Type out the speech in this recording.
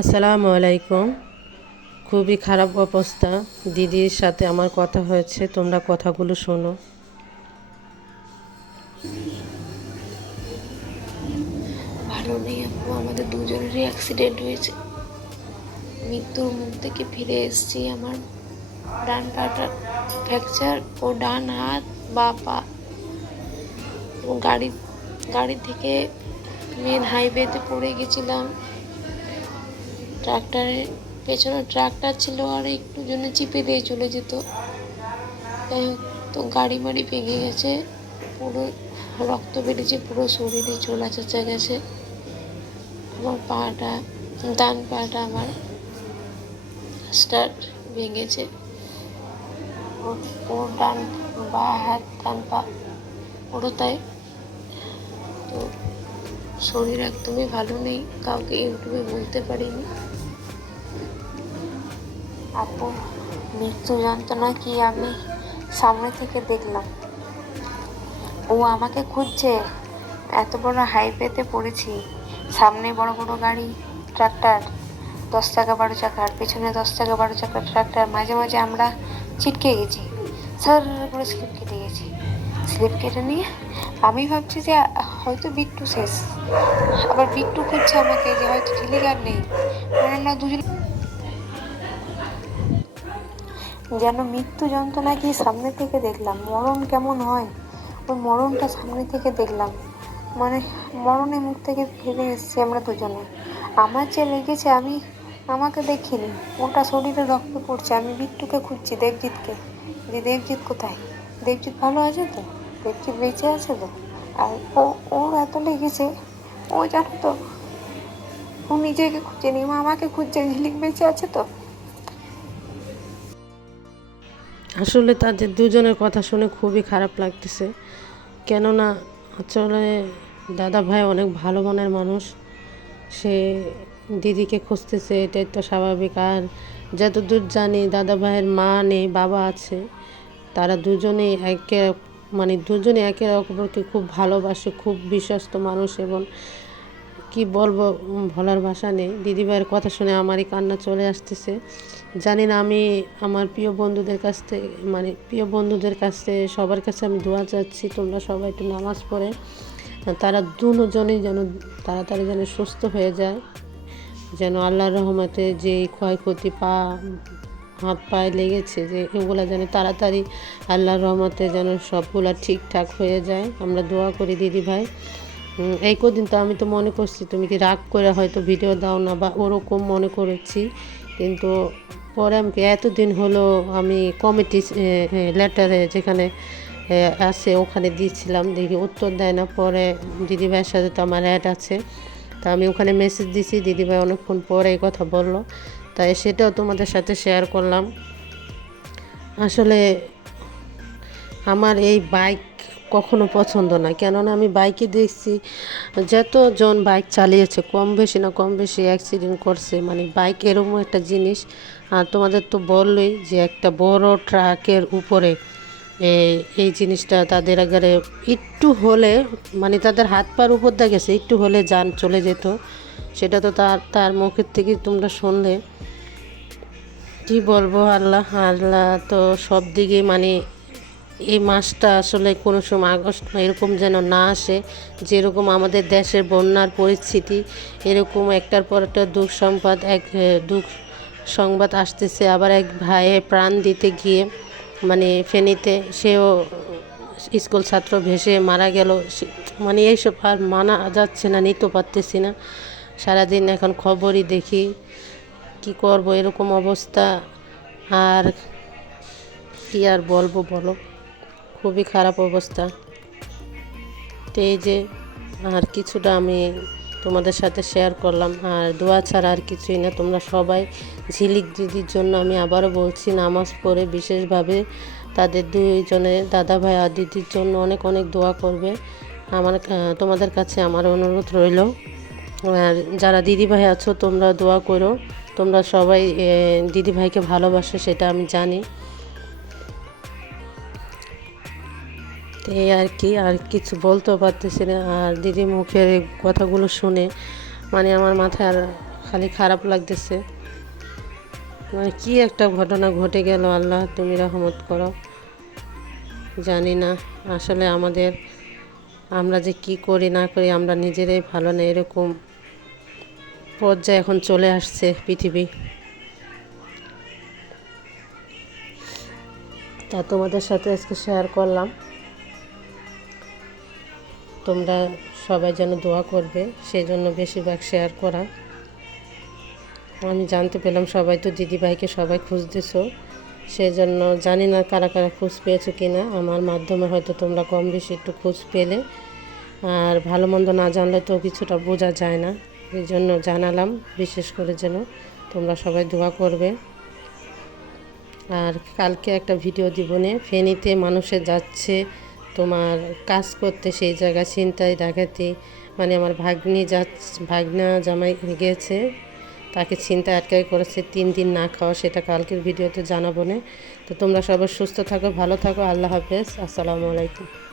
আসসালামু আলাইকুম। খুবই খারাপ অবস্থা। দিদির সাথে আমার কথা হয়েছে, তোমরা কথাগুলো শোনো। ভালো নেই আপু, আমাদের দুজনেরই অ্যাক্সিডেন্ট হয়েছে। মৃত্যুর মুখ থেকে ফিরে এসেছি আমার। ডান পাটা ফ্র্যাকচার ও ডান হাত, বা পা। গাড়ি গাড়ি থেকে মেন হাইওয়েতে পড়ে গেছিলাম। ট্রাক্টরে, পেছনে ট্রাক্টর ছিল আর একটু জন্য চিপে দিয়ে চলে যেত। তো গাড়ি মাড়ি ভেঙে গেছে, পুরো রক্ত বেরিয়েছে, পুরো শরীরে চোলা চেঁচা গেছে আমার পাটা, ডান পাটা আমার স্টার্ট ভেঙেছে। ও- ও ডান বা হাত, ডান পা, পুরো তাই। তো শরীর একদমই ভালো নেই, কাউকে ইউটিউবে বলতে পারিনি। আপু মৃত্যু যন্ত্রণা কি আমি সামনে থেকে দেখলাম? ও আমাকে খুঁজছে। এত বড় হাইওয়েতে পড়েছি। সামনে বড় বড় গাড়ি, ট্রাক্টর, দশ টাকা বারো চাকার পেছনে দশ টাকা বারো চাকার ট্রাক্টর। মাঝে মাঝে আমরা ছিটকে গেছি। সার করে স্লিপ কেটে গেছি। স্লিপ কেটে নিয়ে আমি ভাবছি যে হয়তো বিট্টু শেষ। আবার বিট্টু খুঁজছে আমাকে যে হয়তো ঠিলিগার নেই। মানে আমরা দুজন যেন মৃত্যু যন্ত্রণা কি সামনে থেকে দেখলাম। মরণ কেমন হয়? ওই মরণটা সামনে থেকে দেখলাম। মানে মরণের মুখ থেকে ফিরে এসেছি আমরা দুজনে। আমার যে লেগেছে আমি আমাকে দেখিনি। ওটা শরীরে রক্ত পড়ছে। আমি বিট্টুকে খুঁজছি, দেবজিৎকে। যে দেবজিৎ কোথায়? দেবজিৎ ভালো আছে তো? দেবজিৎ বেঁচে আছে তো? আর ও, ওর এত লেগেছে, ও জানো তো, ও নিজেকে খুঁজেনি। ও আমাকে খুঁজছে ঝিলিক বেঁচে আছে তো? আসলে তাদের দুজনের কথা শুনে খুবই খারাপ লাগতেছে। কেননা আসলে দাদা ভাই অনেক ভালো মনের মানুষ। সে দিদিকে খুঁজতেছে, এটাই তো স্বাভাবিক। আর যতদূর জানি দাদা ভাইয়ের মা নেই, বাবা আছে। তারা দুজনেই একে মানে দুজনে একে অপরকে খুব ভালোবাসে, খুব বিশ্বস্ত মানুষ এবং কি বলব বলার ভাষা নেই। দিদিভাইয়ের কথা শুনে আমারই কান্না চলে আসতেছে। জানি না আমি আমার প্রিয় বন্ধুদের কাছ থেকে মানে প্রিয় বন্ধুদের কাছ থেকে সবার কাছে আমি দোয়া চাচ্ছি তোমরা সবাই একটু নামাজ পড়ে। তারা দুজনেই যেন তাড়াতাড়ি যেন সুস্থ হয়ে যায় যেন আল্লাহর রহমতে যে ক্ষয়ক্ষতি পা হাত পায়ে লেগেছে যে এগুলো যেন তাড়াতাড়ি আল্লাহর রহমতে যেন সবগুলা ঠিকঠাক হয়ে যায়। আমরা দোয়া করি দিদি ভাই উম, এই কদিন তো আমি তো মনে করছি তুমি কি রাগ করে হয়তো ভিডিও দাও না বা ওরকম মনে করেছি। কিন্তু পরে আমি এতদিন হলো আমি কমিটি লেটারে যেখানে আছে ওখানে দিয়েছিলাম, দেখি উত্তর দেয় না, পরে দিদিভাইয়ের সাথে তো আমার অ্যাড আছে। তা আমি ওখানে মেসেজ দিছি, দিদিভাই অনেকক্ষণ পরে এই কথা বলল। তাই সেটাও তোমাদের সাথে শেয়ার করলাম। আসলে আমার এই বাইক কখনো পছন্দ না। কেননা আমি বাইকে দেখছি, যতজন বাইক চালিয়েছে, কম বেশি না কম বেশি অ্যাক্সিডেন্ট করছে মানে বাইক এরকম একটা জিনিস। আর তোমাদের তো বললোই যে একটা বড় ট্রাকের উপরে এই জিনিসটা তাদের আগারে একটু হলে মানে তাদের হাত পার উপর দিয়ে গেছে, একটু হলে যান চলে যেত। সেটা তো তার তার মুখের থেকে তোমরা শুনলে। কি বলব, আল্লাহ আল্লাহ তো সব দিকে মানে এই মাসটা আসলে কোনো সময় আগস্ট এরকম যেন না আসে, যেরকম আমাদের দেশের বন্যার পরিস্থিতি, এরকম একটার পর একটা দুঃখ সংবাদ, এক দুঃখ সংবাদ আসতেছে, আবার এক ভাইয়ে প্রাণ দিতে গিয়ে মানে ফেনীতে সেও স্কুল ছাত্র ভেসে মারা গেল মানে এইসব আর মানা যাচ্ছে না, নিতে পারতেছি না। সারাদিন এখন খবরই দেখি, কি করব, এরকম অবস্থা, আর কি আর বলব বলো? খুবই খারাপ অবস্থা। তো এই যে, আর কিছুটা আমি তোমাদের সাথে শেয়ার করলাম। আর দোয়া ছাড়া আর কিছুই না, তোমরা সবাই ঝিলিক দিদির জন্য আমি আবারও বলছি, নামাজ পড়ে বিশেষভাবে তাদের দুইজনের দাদা ভাই আর দিদির জন্য অনেক অনেক দোয়া করবে। আমার তোমাদের কাছে আমার অনুরোধ রইল। আর যারা দিদি ভাই আছো, তোমরা দোয়া করো। তোমরা সবাই দিদি ভাইকে ভালোবাসো, সেটা আমি জানি। তো এই আর কি, আর কিছু বলতেও পারতেছি না। আর দিদি মুখের কথাগুলো শুনে মানে আমার মাথায় আর খালি খারাপ লাগতেছে। মানে কি একটা ঘটনা ঘটে গেল, আল্লাহ তুমি রহমত করো। জানি না আসলে আমাদের, আমরা যে কি করি না করি, আমরা নিজেরাই ভালো না, এরকম পর্যায়ে এখন চলে আসছে পৃথিবী। তা তোমাদের সাথে আজকে শেয়ার করলাম। তোমরা সবাই যেন দোয়া করবে সেই জন্য বেশিরভাগ শেয়ার করা। আমি জানতে পেলাম সবাই তো দিদিভাইকে সবাই খুঁজতেছো সেই জন্য জানি না কারা কারা খোঁজ পেয়েছ কি না আমার মাধ্যমে হয়তো তোমরা কম বেশি একটু খোঁজ পেলে। আর ভালো মন্দ না জানলে তো কিছুটা বোঝা যায় না, এই জন্য জানালাম, বিশেষ করে যেন তোমরা সবাই দোয়া করবে। আর কালকে একটা ভিডিও দিবনে ফেনীতে মানুষে যাচ্ছে তোমার কাজ করতে সেই জায়গা, ছিনতাই দেখাতে মানে আমার ভাগ্নি যা, ভাগ্না জামাই গিয়েছে, তাকে ছিনতাই, আটকাই করেছে, তিন দিন না খাওয়া, সেটা কালকের ভিডিওতে জানাব না। তো তোমরা সবাই সুস্থ থাকো, ভালো থাকো, আল্লাহ হাফেজ, আসসালামু আলাইকুম।